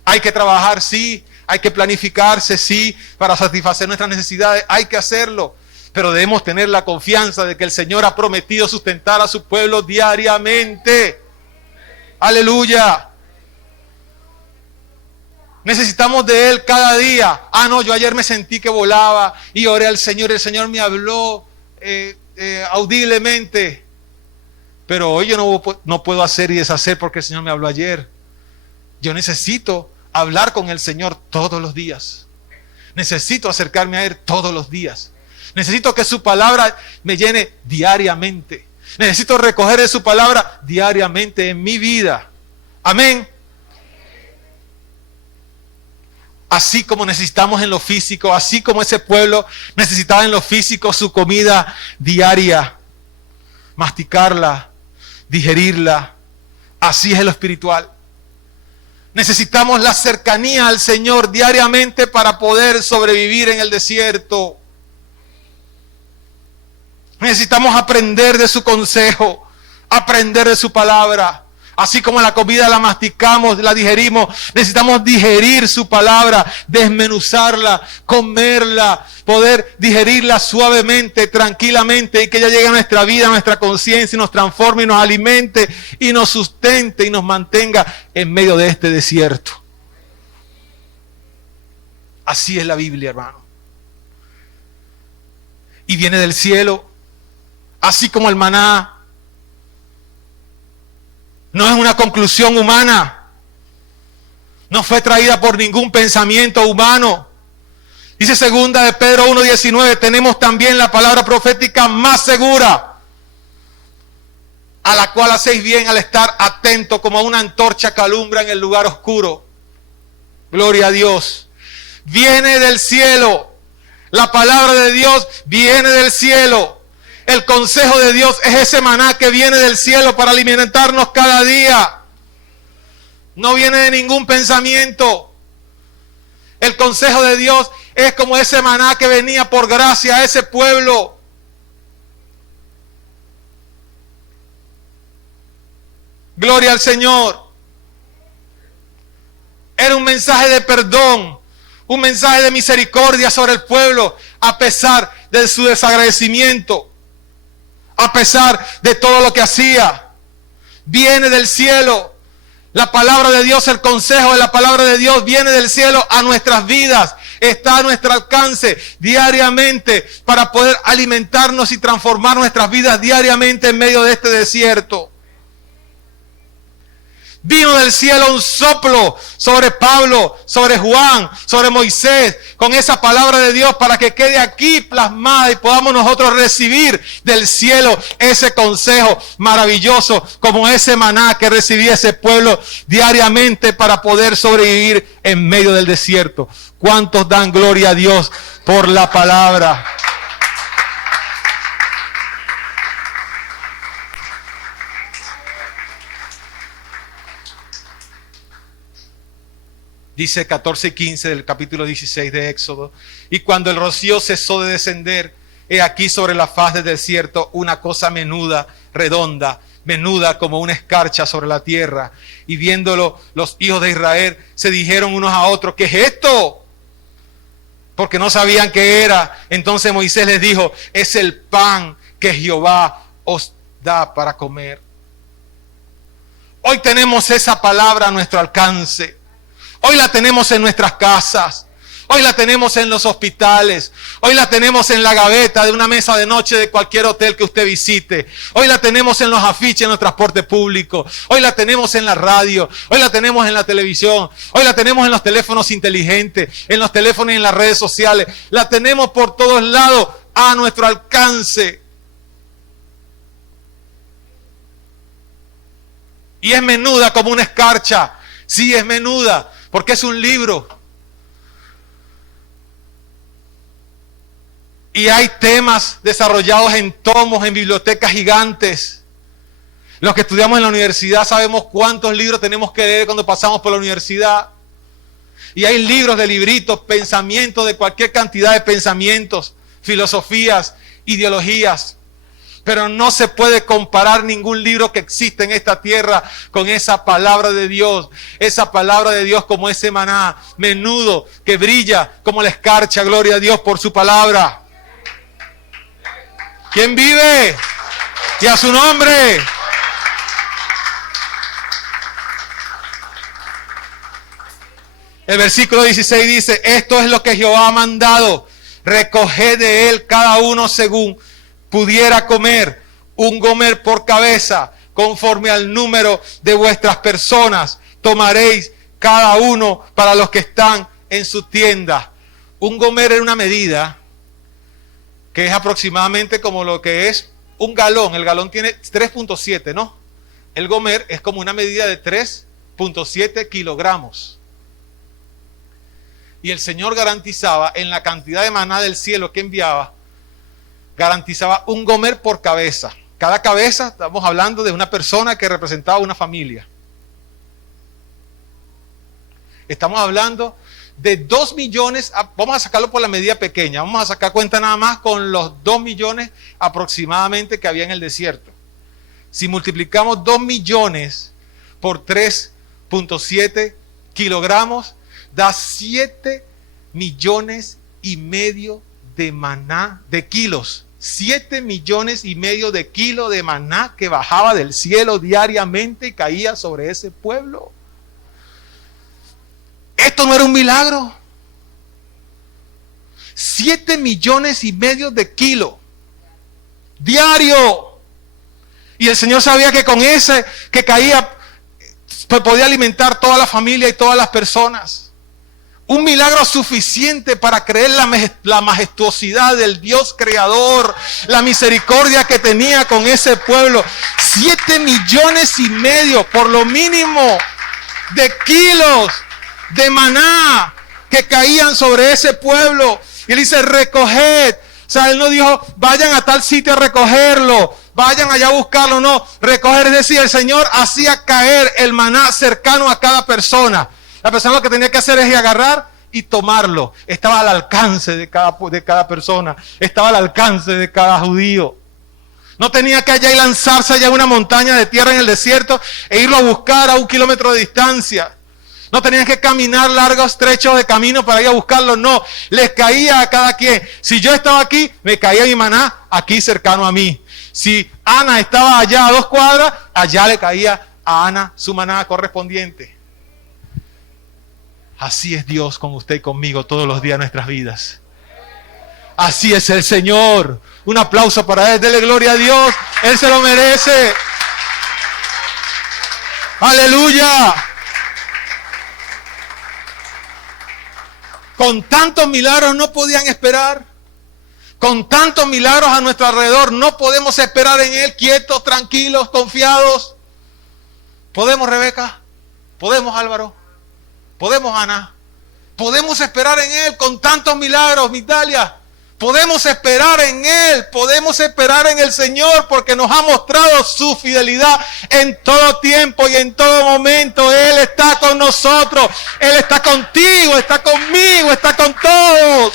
Hay que trabajar, sí. Hay que planificarse, sí, para satisfacer nuestras necesidades. Hay que hacerlo. Pero debemos tener la confianza de que el Señor ha prometido sustentar a su pueblo diariamente. Aleluya. Necesitamos de Él cada día. Ah, no, yo ayer me sentí que volaba y oré al Señor. El Señor me habló audiblemente. Pero hoy yo no puedo hacer y deshacer porque el Señor me habló ayer. Yo necesito hablar con el Señor todos los días. Necesito acercarme a Él todos los días. Necesito que su palabra me llene diariamente. Necesito recoger de su palabra diariamente en mi vida. Amén. Así como necesitamos en lo físico, así como ese pueblo necesitaba en lo físico su comida diaria, masticarla, digerirla, así es en lo espiritual. Necesitamos la cercanía al Señor diariamente para poder sobrevivir en el desierto. Necesitamos aprender de su consejo, aprender de su palabra, Así como la comida la masticamos, la digerimos, necesitamos digerir su palabra, desmenuzarla, comerla, poder digerirla suavemente, tranquilamente, y que ella llegue a nuestra vida, a nuestra conciencia, y nos transforme, y nos alimente, y nos sustente, y nos mantenga en medio de este desierto. Así es la Biblia, hermano. Y viene del cielo, así como el maná. No es una conclusión humana. No fue traída por ningún pensamiento humano. Dice segunda de Pedro 1:19, tenemos también la palabra profética más segura, a la cual hacéis bien al estar atento como una antorcha que alumbra en el lugar oscuro. Gloria a Dios. Viene del cielo. La palabra de Dios viene del cielo. El consejo de Dios es ese maná que viene del cielo para alimentarnos cada día. No viene de ningún pensamiento. El consejo de Dios es como ese maná que venía por gracia a ese pueblo. Gloria al Señor. Era un mensaje de perdón, un mensaje de misericordia sobre el pueblo, a pesar de su desagradecimiento. A pesar de todo lo que hacía, viene del cielo. La palabra de Dios, el consejo de la palabra de Dios viene del cielo a nuestras vidas. Está a nuestro alcance diariamente para poder alimentarnos y transformar nuestras vidas diariamente en medio de este desierto. Vino del cielo un soplo sobre Pablo, sobre Juan, sobre Moisés, con esa palabra de Dios para que quede aquí plasmada y podamos nosotros recibir del cielo ese consejo maravilloso, como ese maná que recibía ese pueblo diariamente para poder sobrevivir en medio del desierto. ¿Cuántos dan gloria a Dios por la palabra? Dice 14:15 del capítulo 16 de Éxodo. Y cuando el rocío cesó de descender, he aquí sobre la faz del desierto una cosa menuda, redonda, menuda como una escarcha sobre la tierra. Y viéndolo, los hijos de Israel se dijeron unos a otros, ¿qué es esto? Porque no sabían qué era. Entonces Moisés les dijo, es el pan que Jehová os da para comer. Hoy tenemos esa palabra a nuestro alcance. Hoy la tenemos en nuestras casas. Hoy la tenemos en los hospitales. Hoy la tenemos en la gaveta de una mesa de noche de cualquier hotel que usted visite. Hoy la tenemos en los afiches en el transporte público. Hoy la tenemos en la radio. Hoy la tenemos en la televisión. Hoy la tenemos en los teléfonos inteligentes, en los teléfonos y en las redes sociales. La tenemos por todos lados a nuestro alcance. Y es menuda como una escarcha. Sí, es menuda. Porque es un libro. Y hay temas desarrollados en tomos, en bibliotecas gigantes. Los que estudiamos en la universidad sabemos cuántos libros tenemos que leer cuando pasamos por la universidad. Y hay libros de libritos, pensamientos de cualquier cantidad de pensamientos, filosofías, ideologías. Pero no se puede comparar ningún libro que existe en esta tierra con esa palabra de Dios. Esa palabra de Dios como ese maná menudo que brilla como la escarcha. Gloria a Dios por su palabra. ¿Quién vive? Y a su nombre. El versículo 16 dice, esto es lo que Jehová ha mandado. Recoged de él cada uno según pudiera comer, un gomer por cabeza, conforme al número de vuestras personas. Tomaréis cada uno para los que están en su tienda. Un gomer es una medida que es aproximadamente como lo que es un galón. El galón tiene 3.7, ¿no? El gomer es como una medida de 3.7 kilogramos. Y el Señor garantizaba en la cantidad de maná del cielo que enviaba, garantizaba un gomer por cabeza. Cada cabeza, estamos hablando de una persona que representaba una familia. Estamos hablando de 2 millones, vamos a sacarlo por la medida pequeña, vamos a sacar cuenta nada más con los 2 millones aproximadamente que había en el desierto. Si multiplicamos 2 millones por 3.7 kilogramos da 7,5 millones de maná, de kilos. 7,5 millones de kilos de maná que bajaba del cielo diariamente y caía sobre ese pueblo. ¿Esto no era un milagro? 7,5 millones de kilos diario. Y el Señor sabía que con ese que caía pues podía alimentar toda la familia y todas las personas. Un milagro suficiente para creer la majestuosidad del Dios creador, la misericordia que tenía con ese pueblo. 7,5 millones por lo mínimo de kilos de maná que caían sobre ese pueblo. Y él dice, recoged. O sea, él no dijo, vayan a tal sitio a recogerlo, vayan allá a buscarlo. No, recoger, es decir, el Señor hacía caer el maná cercano a cada persona. La persona lo que tenía que hacer es agarrar y tomarlo. Estaba al alcance de cada persona. Estaba al alcance de cada judío. No tenía que allá y lanzarse allá en una montaña de tierra en el desierto e irlo a buscar a 1 kilómetro de distancia. No tenían que caminar largos trechos de camino para ir a buscarlo. No, les caía a cada quien. Si yo estaba aquí, me caía mi maná aquí cercano a mí. Si Ana estaba allá a 2 cuadras, allá le caía a Ana su maná correspondiente. Así es Dios con usted y conmigo todos los días de nuestras vidas. Así es el Señor. Un aplauso para Él. Dele gloria a Dios. Él se lo merece. Aleluya. Con tantos milagros no podían esperar. Con tantos milagros a nuestro alrededor no podemos esperar en Él quietos, tranquilos, confiados. ¿Podemos, Rebeca? ¿Podemos, Álvaro? ¿Podemos, Ana? ¿Podemos esperar en Él con tantos milagros, Mitalia? Podemos esperar en Él, podemos esperar en el Señor porque nos ha mostrado su fidelidad en todo tiempo y en todo momento. Él está con nosotros, Él está contigo, está conmigo, está con todos.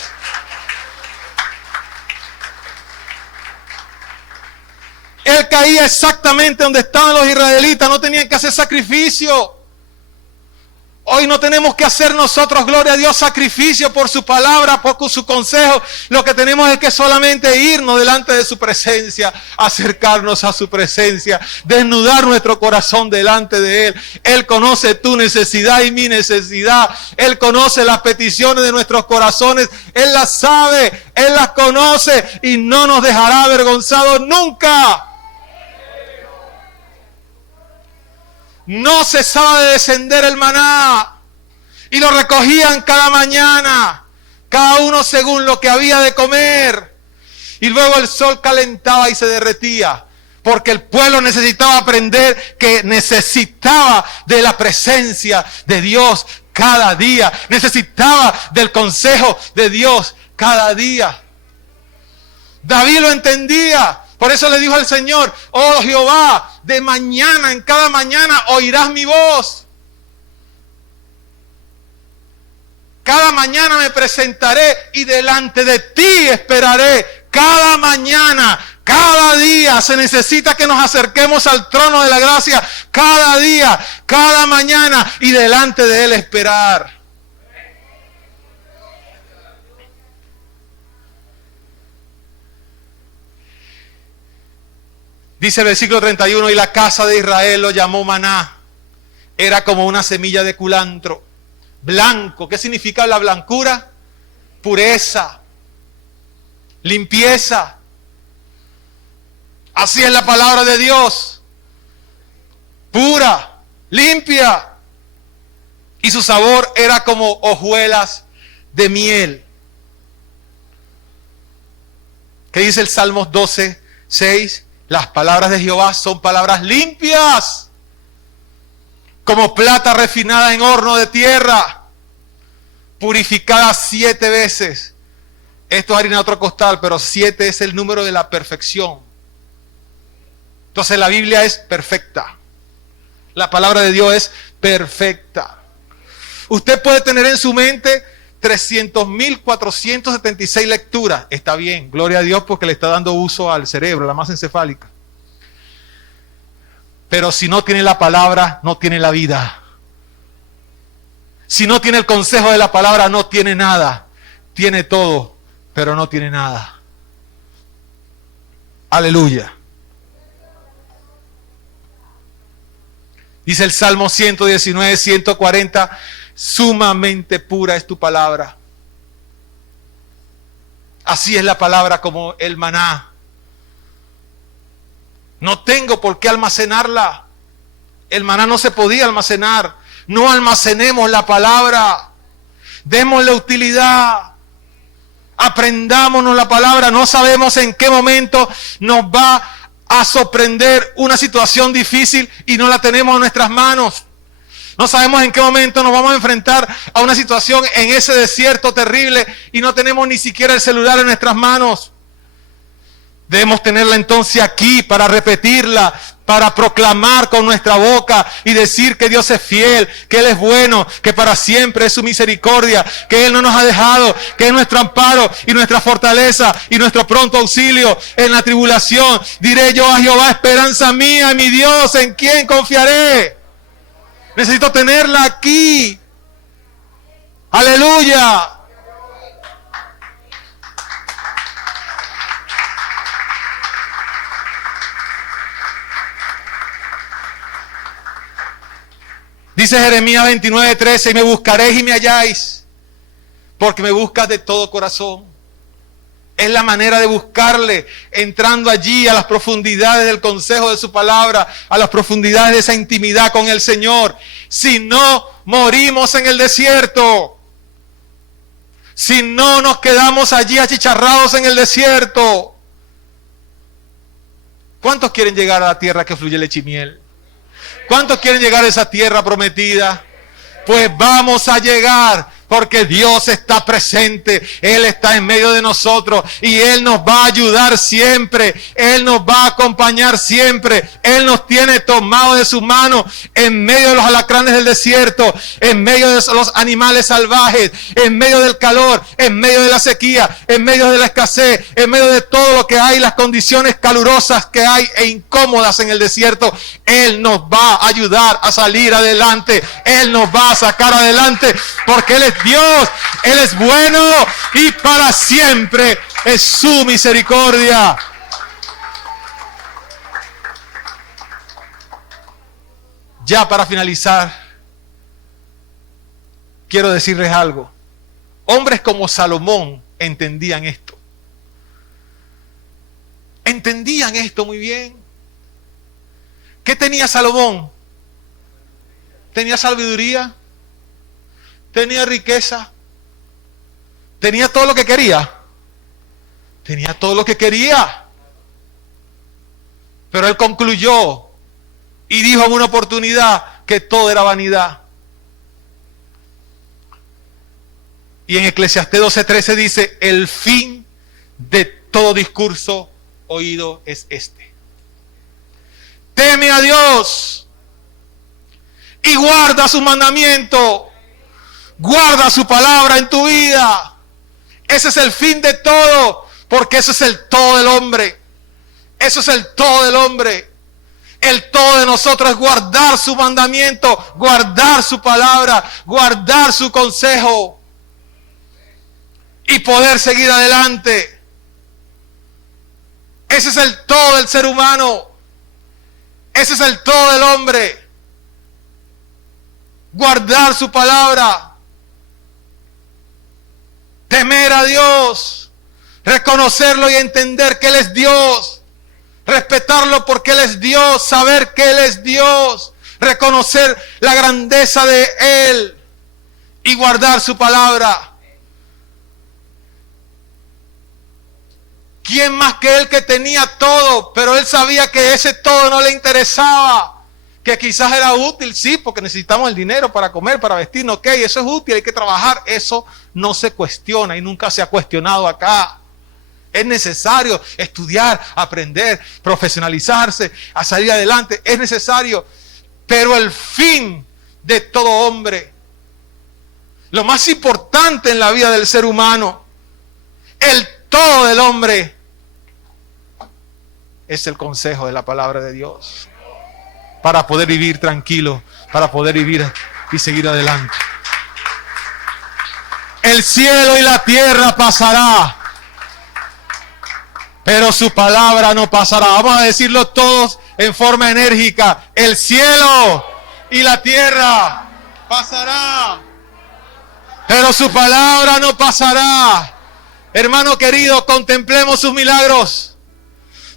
Él caía exactamente donde estaban los israelitas, no tenían que hacer sacrificio. Hoy no tenemos que hacer nosotros, gloria a Dios, sacrificio por su palabra, por su consejo. Lo que tenemos es que solamente irnos delante de su presencia, acercarnos a su presencia, desnudar nuestro corazón delante de Él. Él conoce tu necesidad y mi necesidad. Él conoce las peticiones de nuestros corazones. Él las sabe, Él las conoce y no nos dejará avergonzados nunca. No cesaba de descender el maná y lo recogían cada mañana, cada uno según lo que había de comer. Y luego el sol calentaba y se derretía, porque el pueblo necesitaba aprender que necesitaba de la presencia de Dios cada día, necesitaba del consejo de Dios cada día. David lo entendía. Por eso le dijo al Señor, oh Jehová, de mañana, en cada mañana oirás mi voz. Cada mañana me presentaré y delante de ti esperaré. Cada mañana, cada día se necesita que nos acerquemos al trono de la gracia. Cada día, cada mañana y delante de Él esperar. Dice el versículo 31, y la casa de Israel lo llamó maná. Era como una semilla de culantro, blanco. ¿Qué significa la blancura? Pureza, limpieza. Así es la palabra de Dios. Pura, limpia. Y su sabor era como hojuelas de miel. ¿Qué dice el Salmos 12, 6? Las palabras de Jehová son palabras limpias, como plata refinada en horno de tierra, purificada 7 veces. Esto es harina de otro costal, pero 7 es el número de la perfección. Entonces la Biblia es perfecta. La palabra de Dios es perfecta. Usted puede tener en su mente 300.476 lecturas. Está bien, gloria a Dios porque le está dando uso al cerebro, la masa encefálica. Pero si no tiene la palabra, no tiene la vida. Si no tiene el consejo de la palabra, no tiene nada. Tiene todo, pero no tiene nada. Aleluya. Dice el Salmo 119, 140, sumamente pura es tu palabra. Así es la palabra como el maná. No tengo por qué almacenarla. El maná no se podía almacenar. No almacenemos la palabra. Démosle utilidad. Aprendámonos la palabra. No sabemos en qué momento nos va a sorprender una situación difícil y no la tenemos en nuestras manos. No sabemos en qué momento nos vamos a enfrentar a una situación en ese desierto terrible y no tenemos ni siquiera el celular en nuestras manos. Debemos tenerla entonces aquí para repetirla, para proclamar con nuestra boca y decir que Dios es fiel, que Él es bueno, que para siempre es su misericordia, que Él no nos ha dejado, que es nuestro amparo y nuestra fortaleza y nuestro pronto auxilio en la tribulación. Diré yo a Jehová, esperanza mía, mi Dios, ¿en quién confiaré? Necesito tenerla aquí. Aleluya. Dice Jeremías 29:13, y me buscaréis y me halláis, porque me buscas de todo corazón. Es la manera de buscarle, entrando allí a las profundidades del consejo de su palabra, a las profundidades de esa intimidad con el Señor. Si no morimos en el desierto, si no nos quedamos allí achicharrados en el desierto. ¿Cuántos quieren llegar a la tierra que fluye leche y miel? ¿Cuántos quieren llegar a esa tierra prometida? Pues vamos a llegar, porque Dios está presente, Él está en medio de nosotros y Él nos va a ayudar siempre, Él nos va a acompañar siempre, Él nos tiene tomado de su mano en medio de los alacranes del desierto, en medio de los animales salvajes, en medio del calor, en medio de la sequía, en medio de la escasez, en medio de todo lo que hay, las condiciones calurosas que hay e incómodas en el desierto. Él nos va a ayudar a salir adelante, Él nos va a sacar adelante, porque Él es Dios, Él es bueno y para siempre es su misericordia. Ya para finalizar, quiero decirles algo. Hombres como Salomón entendían esto. Entendían esto muy bien. ¿Qué tenía Salomón? Tenía sabiduría. Tenía riqueza. Tenía todo lo que quería. Tenía todo lo que quería. Pero él concluyó y dijo en una oportunidad que todo era vanidad. Y en Eclesiastés 12:13 dice, el fin de todo discurso oído es este: teme a Dios y guarda su mandamiento. Guarda su palabra en tu vida. Ese es el fin de todo, porque eso es el todo del hombre. Eso es el todo del hombre. El todo de nosotros es guardar su mandamiento, guardar su palabra, guardar su consejo y poder seguir adelante. Ese es el todo del ser humano. Ese es el todo del hombre. Guardar su palabra. Temer a Dios, reconocerlo y entender que Él es Dios, respetarlo porque Él es Dios, saber que Él es Dios, reconocer la grandeza de Él y guardar su palabra. ¿Quién más que Él, que tenía todo, pero Él sabía que ese todo no le interesaba? Que quizás era útil, sí, porque necesitamos el dinero para comer, para vestirnos, ok, eso es útil, hay que trabajar, eso no se cuestiona y nunca se ha cuestionado acá. Es necesario estudiar, aprender, profesionalizarse, a salir adelante, es necesario, pero el fin de todo hombre, lo más importante en la vida del ser humano, el todo del hombre, es el consejo de la palabra de Dios. para poder vivir tranquilo, para poder vivir y seguir adelante. El cielo y la tierra pasará, pero su palabra no pasará. Vamos a decirlo todos en forma enérgica. El cielo y la tierra pasará, pero su palabra no pasará. Hermano querido, contemplemos sus milagros.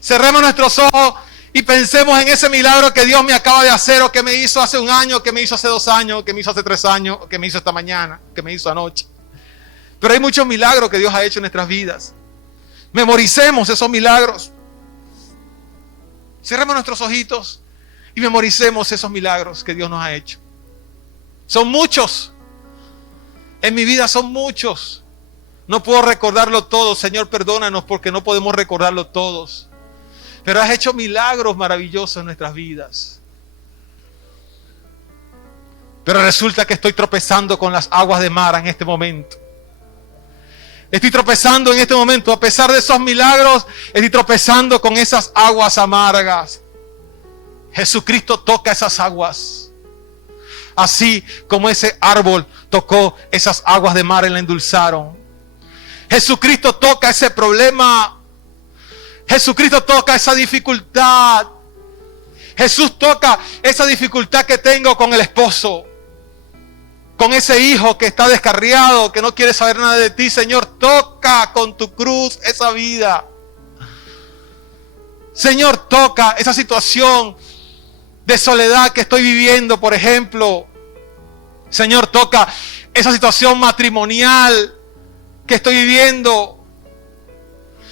Cerremos nuestros ojos y pensemos en ese milagro que Dios me acaba de hacer, o que me hizo hace un año, que me hizo hace 2 años, que me hizo hace 3 años, o que me hizo esta mañana, que me hizo anoche. Pero hay muchos milagros que Dios ha hecho en nuestras vidas. Memoricemos esos milagros. Cerremos nuestros ojitos y memoricemos esos milagros que Dios nos ha hecho. Son muchos. En mi vida son muchos. No puedo recordarlo todo. Señor, perdónanos porque no podemos recordarlo todos. Pero has hecho milagros maravillosos en nuestras vidas. Pero resulta que estoy tropezando con las aguas de Mara en este momento. Estoy tropezando en este momento, a pesar de esos milagros, estoy tropezando con esas aguas amargas. Jesucristo toca esas aguas. Así como ese árbol tocó esas aguas de Mara y la endulzaron. Jesucristo toca ese problema. Jesucristo toca esa dificultad. Jesús toca esa dificultad que tengo con el esposo, con ese hijo que está descarriado, que no quiere saber nada de ti. Señor, toca con tu cruz esa vida. Señor, toca esa situación de soledad que estoy viviendo, por ejemplo. Señor, toca esa situación matrimonial que estoy viviendo.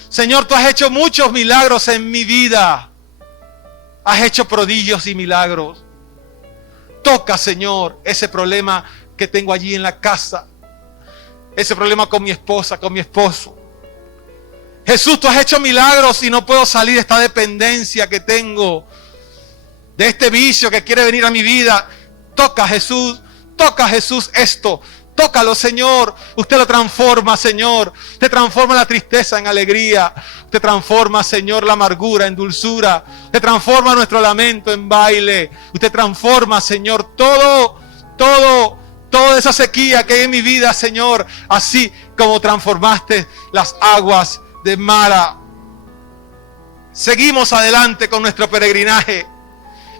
Señor, tú has hecho muchos milagros en mi vida. Has hecho prodigios y milagros. Toca, Señor, ese problema que tengo allí en la casa. Ese problema con mi esposa, con mi esposo. Jesús, tú has hecho milagros y no puedo salir de esta dependencia que tengo, de este vicio que quiere venir a mi vida. Toca, Jesús esto. Tócalo, Señor. Usted lo transforma, Señor. Usted transforma la tristeza en alegría. Usted transforma, Señor, la amargura en dulzura. Usted transforma nuestro lamento en baile. Usted transforma, Señor, toda esa sequía que hay en mi vida, Señor. Así como transformaste las aguas de Mara. Seguimos adelante con nuestro peregrinaje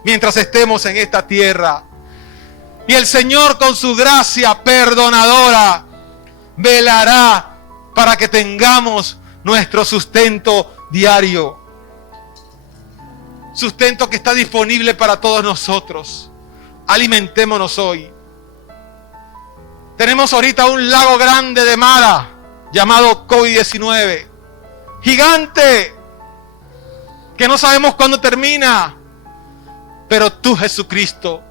mientras estemos en esta tierra. Y el Señor, con su gracia perdonadora, velará para que tengamos nuestro sustento diario. Sustento que está disponible para todos nosotros. Alimentémonos hoy. Tenemos ahorita un lago grande de Mara llamado COVID-19. Gigante. Que no sabemos cuándo termina. Pero tú, Jesucristo,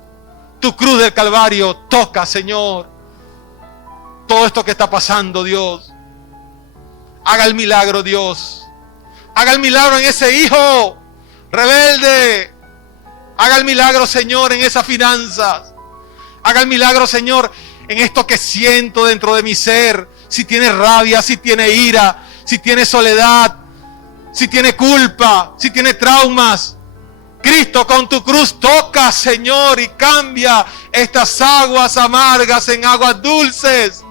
tu cruz del Calvario, toca, Señor, todo esto que está pasando, Dios. Haga el milagro, Dios. Haga el milagro en ese hijo rebelde. Haga el milagro, Señor, en esas finanzas. Haga el milagro, Señor, en esto que siento dentro de mi ser. Si tiene rabia, si tiene ira, si tiene soledad, si tiene culpa, si tiene traumas. Cristo, con tu cruz toca, Señor, y cambia estas aguas amargas en aguas dulces.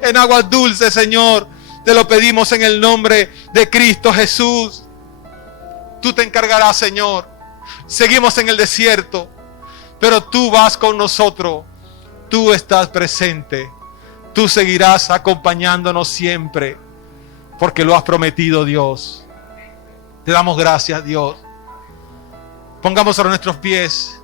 En aguas dulces, Señor. Te lo pedimos en el nombre de Cristo Jesús. Tú te encargarás, Señor. Seguimos en el desierto, pero tú vas con nosotros. Tú estás presente. Tú seguirás acompañándonos siempre, porque lo has prometido, Dios. Te damos gracias, Dios. Pongamos a nuestros pies.